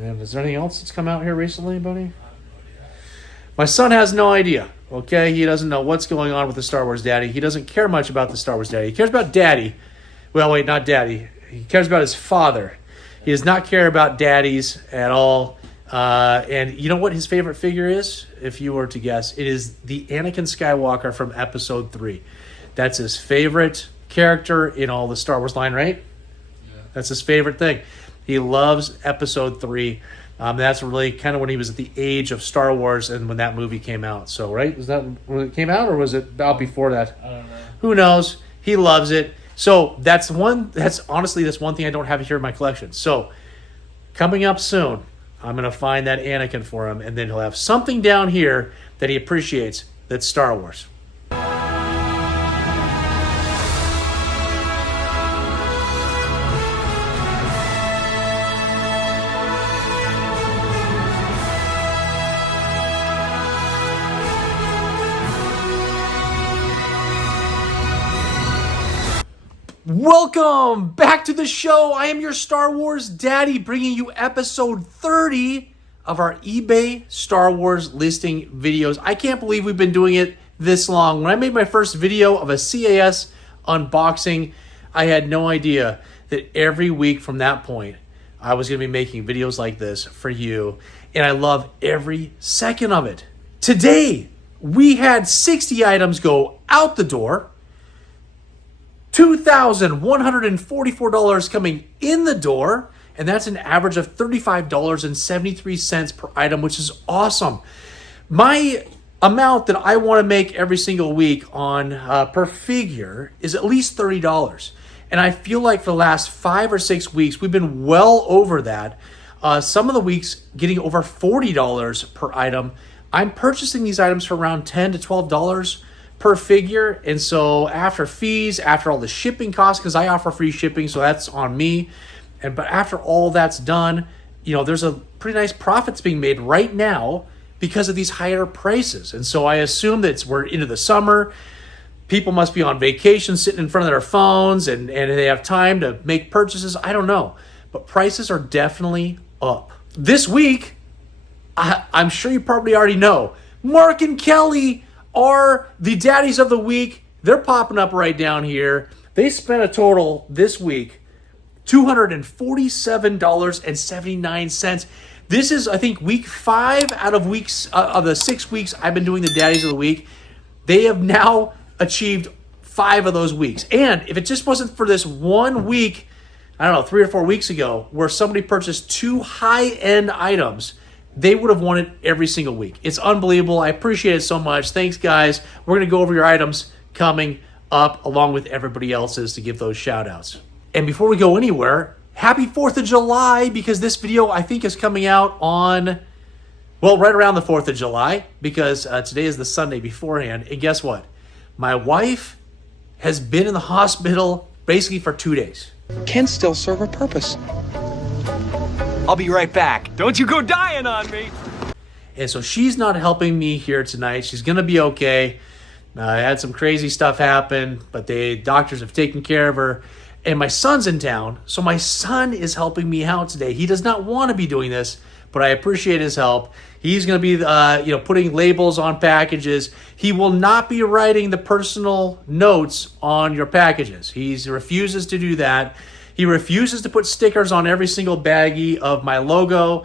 And is there anything else that's come out here recently, buddy? My son has no idea, okay? He doesn't know what's going on with the Star Wars Daddy. He doesn't care much about the Star Wars Daddy. He cares about Daddy. Well, wait, not Daddy. He cares about his father. He does not care about daddies at all. And you know what his favorite figure is? If you were to guess, it is the Anakin Skywalker from Episode 3. That's his favorite character in all the Star Wars line, right? Yeah. That's his favorite thing. He loves Episode 3. That's really kind of when he was at the age of Star Wars and when that movie came out. So, right? Was that when it came out or was it out before that? I don't know. Who knows? He loves it. So that's one thing I don't have here in my collection. So coming up soon, I'm going to find that Anakin for him, and then he'll have something down here that he appreciates that's Star Wars. Welcome back to the show. I am your Star Wars Daddy, bringing you episode 30 of our eBay Star Wars listing videos. I can't believe we've been doing it this long. When I made my first video of a CAS unboxing, I had no idea that every week from that point, I was going to be making videos like this for you, and I love every second of it. Today, we had 60 items go out the door, $2,144 coming in the door, and that's an average of $35.73 per item, which is awesome. My amount that I want to make every single week on per figure is at least $30. And I feel like for the last 5 or 6 weeks, we've been well over that. Some of the weeks getting over $40 per item. I'm purchasing these items for around $10 to $12 per figure, and so after fees, after all the shipping costs, because I offer free shipping, so that's on me, but after all that's done, there's a pretty nice profits being made right now because of these higher prices. And so I assume that we're into the summer, people must be on vacation sitting in front of their phones, and they have time to make purchases. I don't know, but prices are definitely up. This week, I'm sure you probably already know, Mark and Kelly are the daddies of the week. They're popping up right down here. They spent a total this week $247.79. This is, I think, week 5 out of the 6 weeks I've been doing the daddies of the week. They have now achieved 5 of those weeks. And if it just wasn't for this 1 week, I don't know, 3 or 4 weeks ago, where somebody purchased 2 high-end items, they would have won it every single week. It's unbelievable. I appreciate it so much. Thanks, guys. We're going to go over your items coming up along with everybody else's to give those shout outs. And before we go anywhere, happy 4th of July, because this video I think is coming out on, right around the 4th of July, because today is the Sunday beforehand. And guess what? My wife has been in the hospital basically for 2 days. Can still serve a purpose. I'll be right back. Don't you go dying on me. And so she's not helping me here tonight. She's going to be okay. I had some crazy stuff happen, but the doctors have taken care of her. And my son's in town, so my son is helping me out today. He does not want to be doing this, but I appreciate his help. He's going to be, putting labels on packages. He will not be writing the personal notes on your packages. He refuses to do that. He refuses to put stickers on every single baggie of my logo.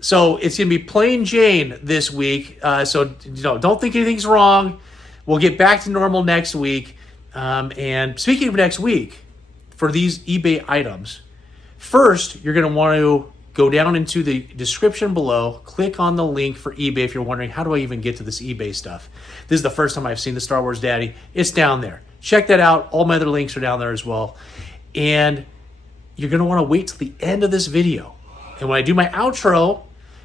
So it's going to be plain Jane this week. So don't think anything's wrong. We'll get back to normal next week. And speaking of next week, for these eBay items, first, you're going to want to go down into the description below, click on the link for eBay if you're wondering, how do I even get to this eBay stuff? This is the first time I've seen the Star Wars Daddy. It's down there. Check that out. All my other links are down there as well. And you're going to want to wait till the end of this video. And when I do my outro,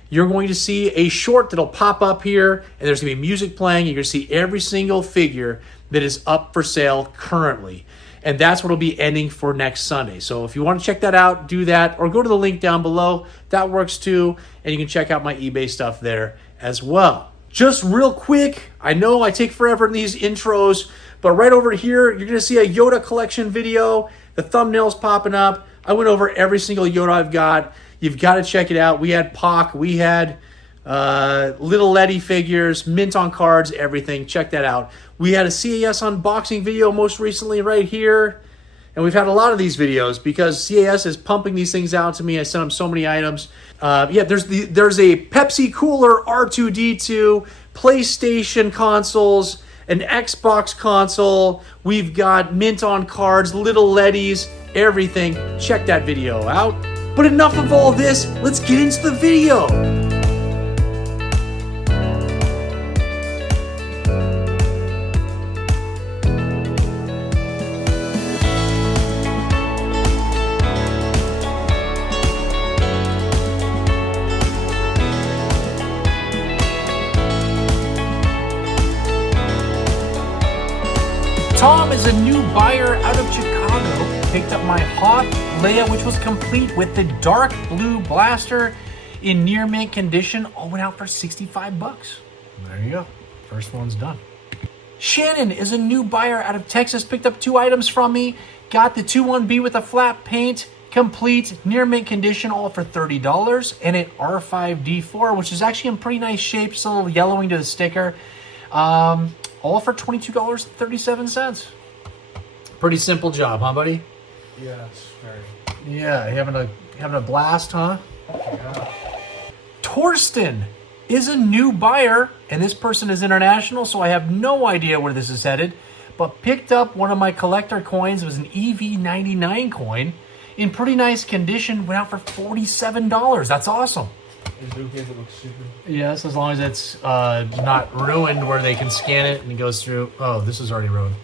you're going to see a short that'll pop up here, and there's going to be music playing. You're going to see every single figure that is up for sale currently. And that's what will be ending for next Sunday. So if you want to check that out, do that, or go to the link down below. That works too, and you can check out my eBay stuff there as well. Just real quick, I know I take forever in these intros, but right over here, you're going to see a Yoda collection video. The thumbnail's popping up. I went over every single Yoda I've got. You've got to check it out. We had Pac, we had Little Letty figures, mint on cards, everything. Check that out. We had a CAS unboxing video most recently right here. And we've had a lot of these videos because CAS is pumping these things out to me. I sent them so many items. There's a Pepsi Cooler R2-D2, PlayStation consoles, an Xbox console. We've got mint on cards, Little Letties, everything. Check that video out. But enough of all this. Let's get into the video. Tom is a new buyer out of Chicago. Picked up my Hoth Leia, which was complete with the dark blue blaster in near mint condition. All went out for $65. There you go. First one's done. Shannon is a new buyer out of Texas. Picked up 2 items from me. Got the 2-1B with a flat paint, complete, near mint condition, all for $30. And an R5D4, which is actually in pretty nice shape. Just a little yellowing to the sticker. All for $22.37. Pretty simple job, huh, buddy? Yes, very. Yeah, having a blast, huh? Yeah. Torsten is a new buyer, and this person is international, so I have no idea where this is headed, but picked up one of my collector coins. It was an EV99 coin in pretty nice condition. Went out for $47. That's awesome. Is it okay if it looks stupid? Yes, as long as it's not ruined where they can scan it and it goes through. Oh, this is already ruined.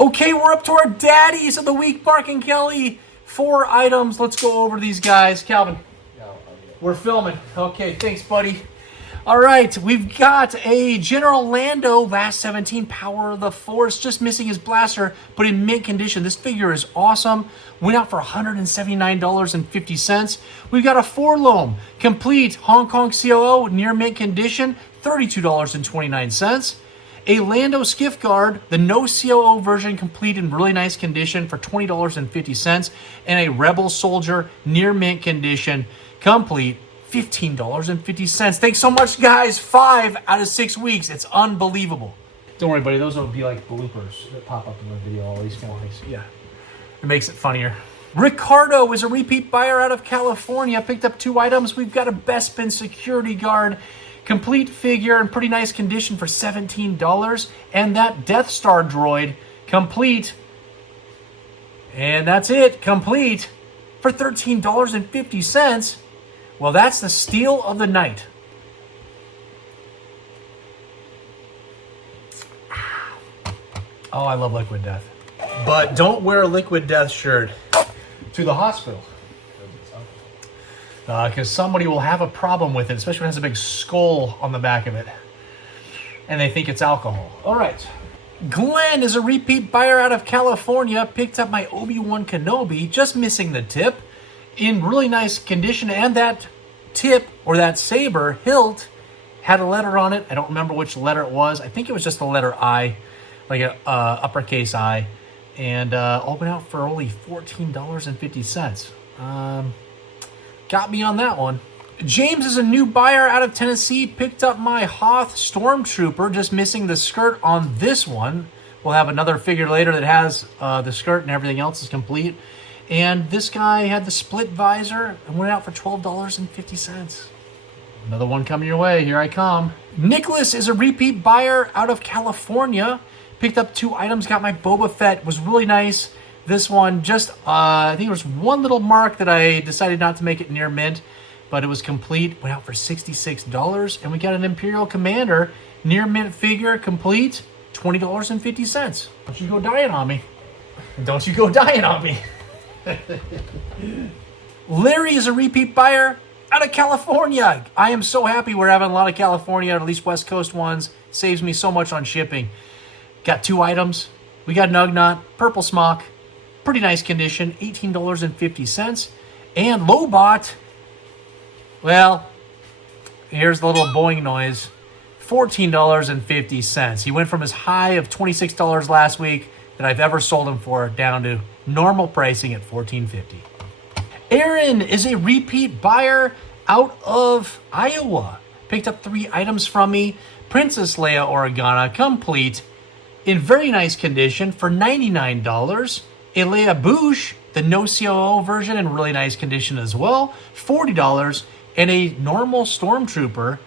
Okay, we're up to our daddies of the week, Mark and Kelly. 4 items. Let's go over these guys. Calvin, we're filming. Okay, thanks, buddy. All right, we've got a General Lando Last 17 Power of the Force, just missing his blaster, but in mint condition. This figure is awesome. Went out for $179.50. We've got a Forlom, complete Hong Kong COO, near mint condition, $32.29. A Lando Skiff Guard, the no COO version, complete in really nice condition for $20.50. And a Rebel Soldier, near mint condition, complete, $15.50. Thanks so much, guys. 5 out of 6 weeks. It's unbelievable. Don't worry, buddy. Those will be like bloopers that pop up in the video. All these kind of things. Yeah. It makes it funnier. Ricardo is a repeat buyer out of California. Picked up 2 items. We've got a Bespin security guard, complete figure in pretty nice condition for $17. And that Death Star droid, complete. And that's it. Complete for $13.50. Well, that's the steal of the night. Oh, I love Liquid Death. But don't wear a Liquid Death shirt to the hospital. Because somebody will have a problem with it, especially when it has a big skull on the back of it. And they think it's alcohol. All right. Glenn is a repeat buyer out of California. Picked up my Obi-Wan Kenobi, just missing the tip, in really nice condition. And that tip, or that saber hilt, had a letter on it. I don't remember which letter it was. I think it was just the letter I, like a uppercase I. And all went out for only $14.50. Got me on that one. James is a new buyer out of Tennessee. Picked up my Hoth Stormtrooper, just missing the skirt on this one. We'll have another figure later that has the skirt and everything else is complete. And this guy had the split visor and went out for $12.50. Another one coming your way. Here I come. Nicholas is a repeat buyer out of California. Picked up 2 items. Got my Boba Fett. Was really nice. This one just, I think there was one little mark that I decided not to make it near mint, but it was complete. Went out for $66. And we got an Imperial Commander near mint figure, complete, $20.50. Don't you go dying on me. Don't you go dying on me. Larry is a repeat buyer out of California. I am so happy we're having a lot of California, or at least West Coast ones. Saves me so much on shipping. Got 2 items. We got an Ugnaught, purple smock, pretty nice condition, $18.50. And Lobot, well, here's the little boing noise, $14.50. He went from his high of $26 last week that I've ever sold him for down to normal pricing at $14.50. Aaron is a repeat buyer out of Iowa. Picked up 3 items from me. Princess Leia Organa complete in very nice condition for $99. A Leia Bouche, the no COO version, in really nice condition as well, $40. And a normal Stormtrooper,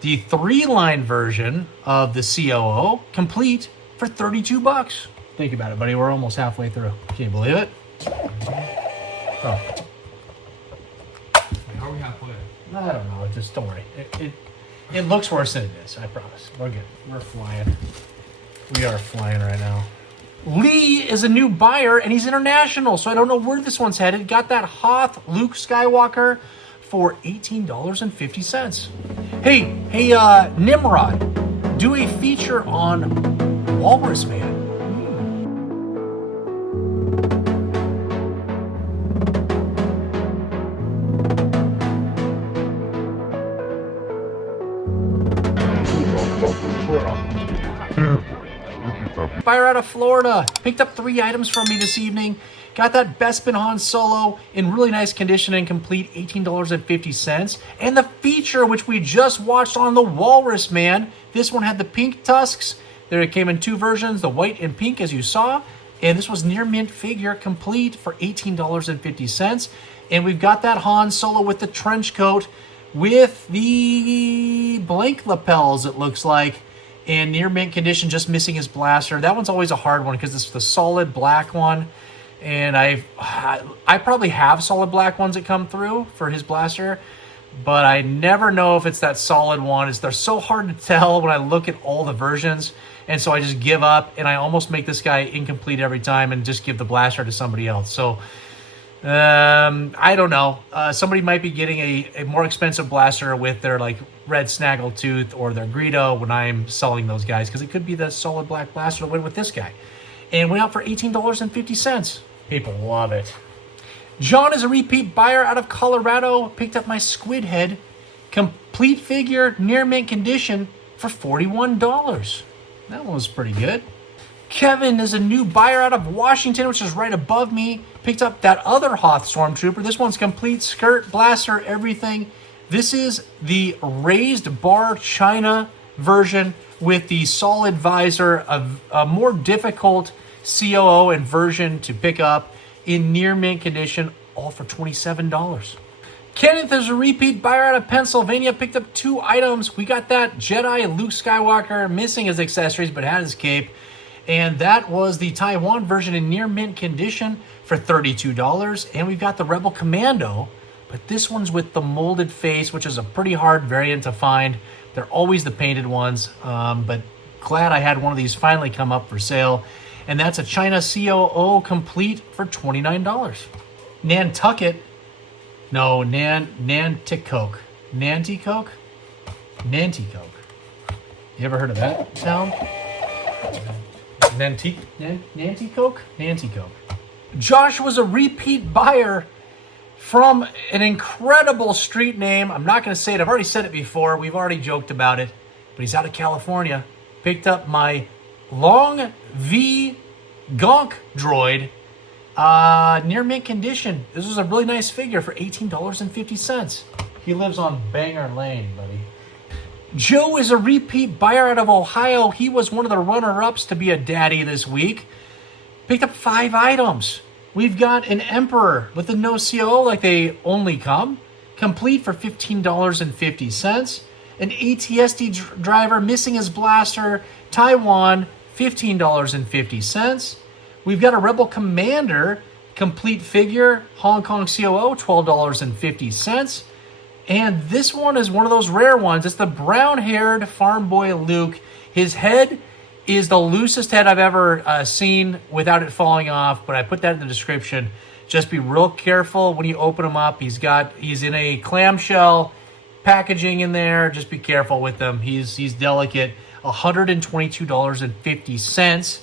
the 3-line version of the COO, complete for $32. Think about it, buddy. We're almost halfway through. Can you believe it? Oh. How are we halfway? I don't know. Just don't worry. It looks worse than it is. I promise. We're good. We're flying. We are flying right now. Lee is a new buyer, and he's international, so I don't know where this one's headed. Got that Hoth Luke Skywalker for $18.50. Hey, Nimrod, do a feature on Walrus Man. Buyer out of Florida picked up 3 items from me this evening. Got that Bespin Han Solo in really nice condition and complete, $18.50. And the feature, which we just watched on the Walrus Man. This one had the pink tusks. There it came in 2 versions, the white and pink, as you saw. And this was near mint figure complete for $18.50. And we've got that Han Solo with the trench coat with the blank lapels, it looks like. And near mint condition, just missing his blaster. That one's always a hard one because it's the solid black one. And I probably have solid black ones that come through for his blaster, but I never know if it's that solid one. They're so hard to tell when I look at all the versions. And so I just give up, and I almost make this guy incomplete every time and just give the blaster to somebody else. So I don't know. Somebody might be getting a more expensive blaster with their like red snaggletooth or their Greedo when I'm selling those guys, because it could be the solid black blaster that went with this guy. And went out for $18.50. People love it. John is a repeat buyer out of Colorado. Picked up my Squid Head complete figure, near mint condition for $41. That one was pretty good. Kevin is a new buyer out of Washington, which is right above me. Picked up that other Hoth Stormtrooper. This one's complete, skirt, blaster, everything. This is the raised bar China version with the solid visor, a more difficult COO and version to pick up in near mint condition, all for $27. Kenneth is a repeat buyer out of Pennsylvania. Picked up 2 items. We got that Jedi Luke Skywalker, missing his accessories but had his cape. And that was the Taiwan version in near mint condition for $32. And we've got the Rebel Commando, but this one's with the molded face, which is a pretty hard variant to find. They're always the painted ones, but glad I had one of these finally come up for sale. And that's a China COO complete for $29. Nantucket. No, Nanticoke. Nanticoke? Nanticoke. You ever heard of that town? Nanticoke? Nanticoke. Josh was a repeat buyer from an incredible street name. I'm not going to say it. I've already said it before. We've already joked about it. But he's out of California. Picked up my Long V Gonk droid near mint condition. This was a really nice figure for $18.50. He lives on Banger Lane, buddy. Joe is a repeat buyer out of Ohio. He was one of the runner-ups to be a daddy this week. Picked up 5 items. We've got an Emperor with a no CO like they only come, complete for $15.50. An ATSD driver missing his blaster, Taiwan, $15.50. We've got a Rebel Commander complete figure, Hong Kong COO, $12.50. And this one is one of those rare ones. It's the brown-haired farm boy Luke. His head is the loosest head I've ever seen without it falling off, but I put that in the description. Just be real careful when you open him up. He's in a clamshell packaging in there. Just be careful with them. He's delicate. $122.50.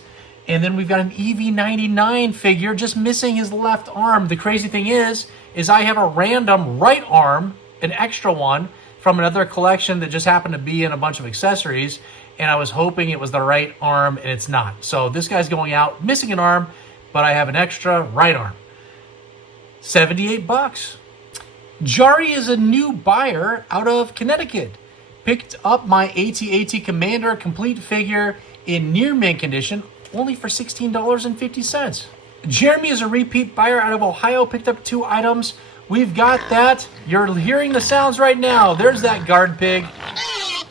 And then we've got an EV99 figure just missing his left arm. The crazy thing is I have a random right arm, an extra one from another collection that just happened to be in a bunch of accessories, and I was hoping it was the right arm, and it's not. So this guy's going out missing an arm, but I have an extra right arm. $78. Jari is a new buyer out of Connecticut. Picked up my AT-AT Commander complete figure in near mint condition, only for $16.50. Jeremy is a repeat buyer out of Ohio, picked up 2 items. We've got that. You're hearing the sounds right now. There's that guard pig.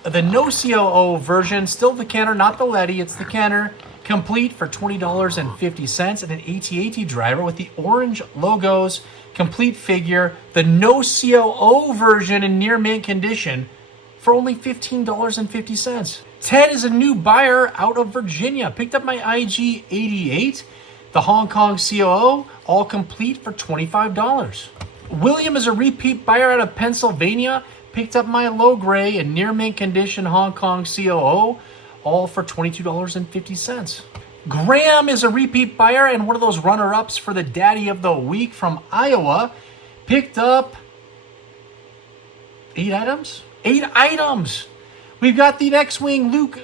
The no COO version, still the Kenner, not the Letty, it's the Kenner. Complete for $20.50, and an AT-AT driver with the orange logos, complete figure, the no COO version in near mint condition for only $15.50. Ted is a new buyer out of Virginia. Picked up my IG-88, the Hong Kong COO, all complete for $25. William is a repeat buyer out of Pennsylvania. Picked up my low gray and near mint condition Hong Kong COO, all for $22.50. Graham is a repeat buyer and one of those runner-ups for the Daddy of the Week from Iowa. Picked up 8 items? 8 items! We've got the X-Wing Luke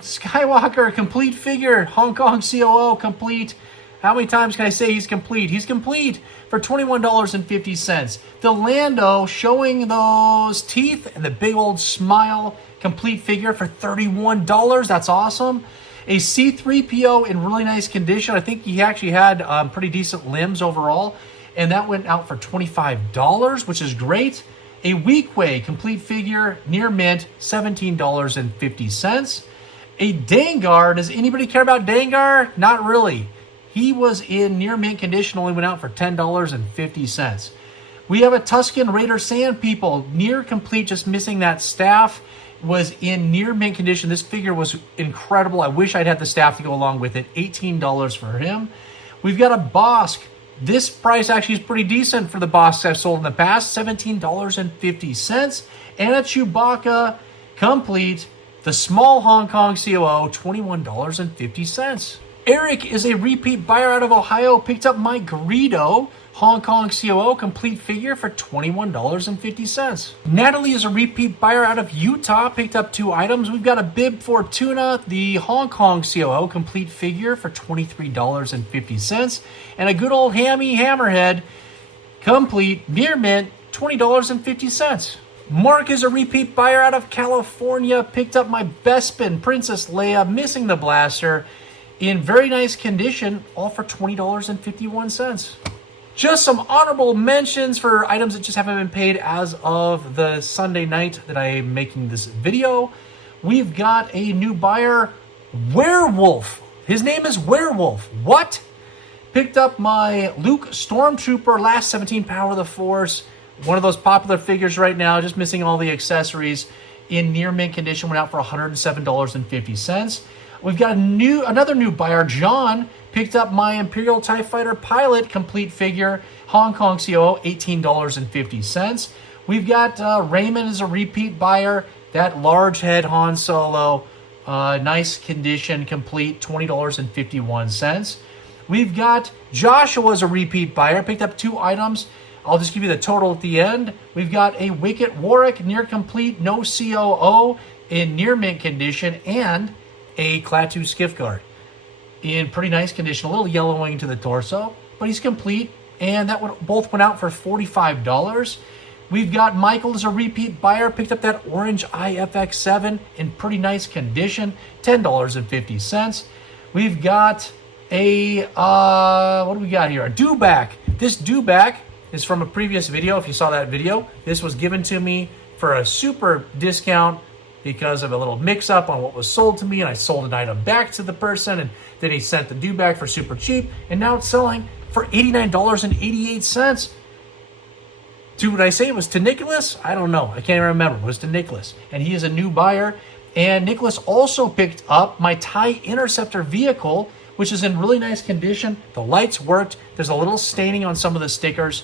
Skywalker complete figure, Hong Kong COO complete. How many times can I say he's complete? He's complete for $21.50. The Lando showing those teeth and the big old smile, complete figure for $31. That's awesome. A C-3PO in really nice condition. I think he actually had pretty decent limbs overall. And that went out for $25, which is great. A Weequay complete figure, near mint, $17.50. A Dengar. Does anybody care about Dengar? Not really. He was in near mint condition, only went out for $10.50. We have a Tusken Raider Sand People, near complete, just missing that staff. Was in near mint condition. This figure was incredible. I wish I'd had the staff to go along with it. $18 for him. We've got a Bosk. This price actually is pretty decent for the Bosks I've sold in the past. $17.50. And a Chewbacca complete, the small Hong Kong COO, $21.50. Eric is a repeat buyer out of Ohio. Picked up my Greedo Hong Kong COO complete figure for $21.50. Natalie is a repeat buyer out of Utah. Picked up 2 items. We've got a Bib Fortuna, the Hong Kong COO complete figure for $23.50. And a good old Hammy Hammerhead complete near mint, $20.50. Mark is a repeat buyer out of California. Picked up my Bespin Princess Leia, missing the blaster, in very nice condition, all for $20.51. Just some honorable mentions for items that just haven't been paid as of the Sunday night that I am making this video. We've got a new buyer, Werewolf. His name is Werewolf. What? Picked up my Luke Stormtrooper, last 17 Power of the Force. One of those popular figures right now, just missing all the accessories. In near mint condition, went out for $107.50. We've got another new buyer, John, picked up my Imperial TIE Fighter Pilot complete figure, Hong Kong COO, $18.50. We've got Raymond as a repeat buyer, that large head Han Solo, nice condition, complete, $20.51. We've got Joshua as a repeat buyer, picked up 2 items. I'll just give you the total at the end. We've got a Wicket Warwick, near complete, no COO, in near mint condition, and a Klaatu Skiff Guard in pretty nice condition, a little yellowing to the torso, but he's complete, and that both went out for $45. We've got Michael as a repeat buyer, picked up that orange IFX7 in pretty nice condition, $10.50. We've got a, what do we got here? A Dewback. This Dewback is from a previous video, if you saw that video. This was given to me for a super discount because of a little mix-up on what was sold to me, and I sold an item back to the person, and then he sent the Dewback for super cheap, and now it's selling for $89.88. Did I say it was to Nicholas? I don't know. I can't remember. It was to Nicholas, and he is a new buyer. And Nicholas also picked up my TIE Interceptor vehicle, which is in really nice condition. The lights worked. There's a little staining on some of the stickers,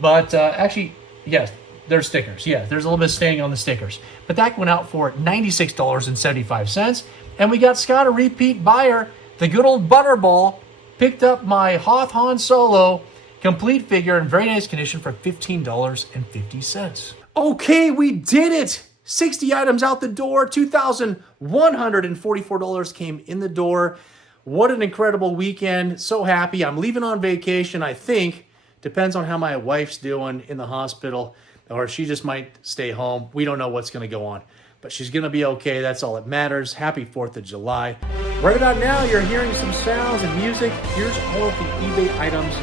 but actually, yes, they're stickers. Yeah, there's a little bit of staining on the stickers. But that went out for $96.75. And we got Scott, a repeat buyer, the good old Butterball, picked up my Hoth Han Solo complete figure in very nice condition for $15.50. Okay, we did it! 60 items out the door, $2,144 came in the door. What an incredible weekend. So happy. I'm leaving on vacation, I think, Depends on how my wife's doing in the hospital, or she just might stay home. We don't know what's going to go on, but she's going to be okay. That's all that matters. Happy 4th of July. Right about now, you're hearing some sounds and music. Here's all of the eBay items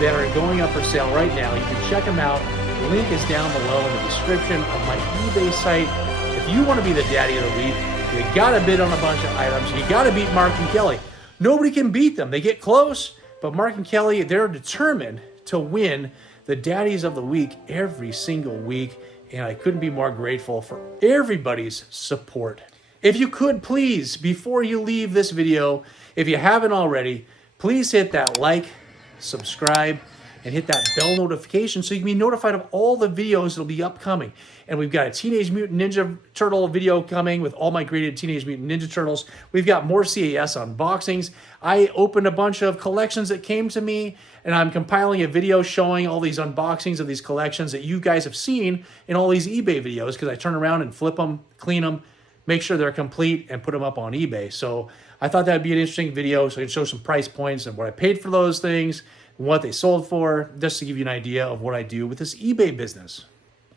that are going up for sale right now. You can check them out. The link is down below in the description of my eBay site. If you want to be the daddy of the week, you got to bid on a bunch of items. You got to beat Mark and Kelly. Nobody can beat them. They get close, but Mark and Kelly, they're determined to win the daddies of the week every single week. And I couldn't be more grateful for everybody's support. If you could please, before you leave this video, if you haven't already, please hit that like, subscribe, and hit that bell notification so you can be notified of all the videos that'll be upcoming. And we've got a Teenage Mutant Ninja Turtle video coming with all my graded Teenage Mutant Ninja Turtles. We've got more CAS unboxings. I opened a bunch of collections that came to me, and I'm compiling a video showing all these unboxings of these collections that you guys have seen in all these eBay videos, because I turn around and flip them, clean them, make sure they're complete, and put them up on eBay. So I thought that'd be an interesting video so I could show some price points and what I paid for those things, what they sold for, just to give you an idea of what I do with this eBay business.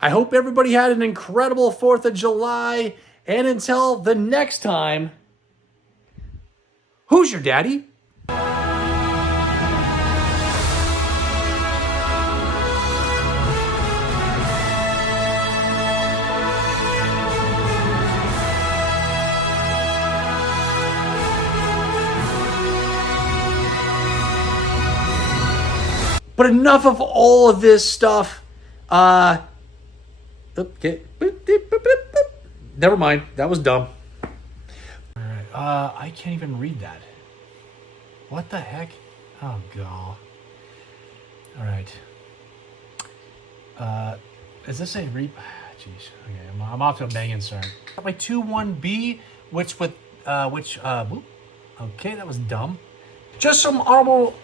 I hope everybody had an incredible 4th of July, and until the next time, who's your daddy? But enough of all of this stuff. Okay. Never mind. That was dumb. All right. I can't even read that. What the heck? Oh, God. All right. Is this a Jeez. Okay. I'm off to a banging start. My 2-1B, which with whoop. Okay, that was dumb. Just some honorable.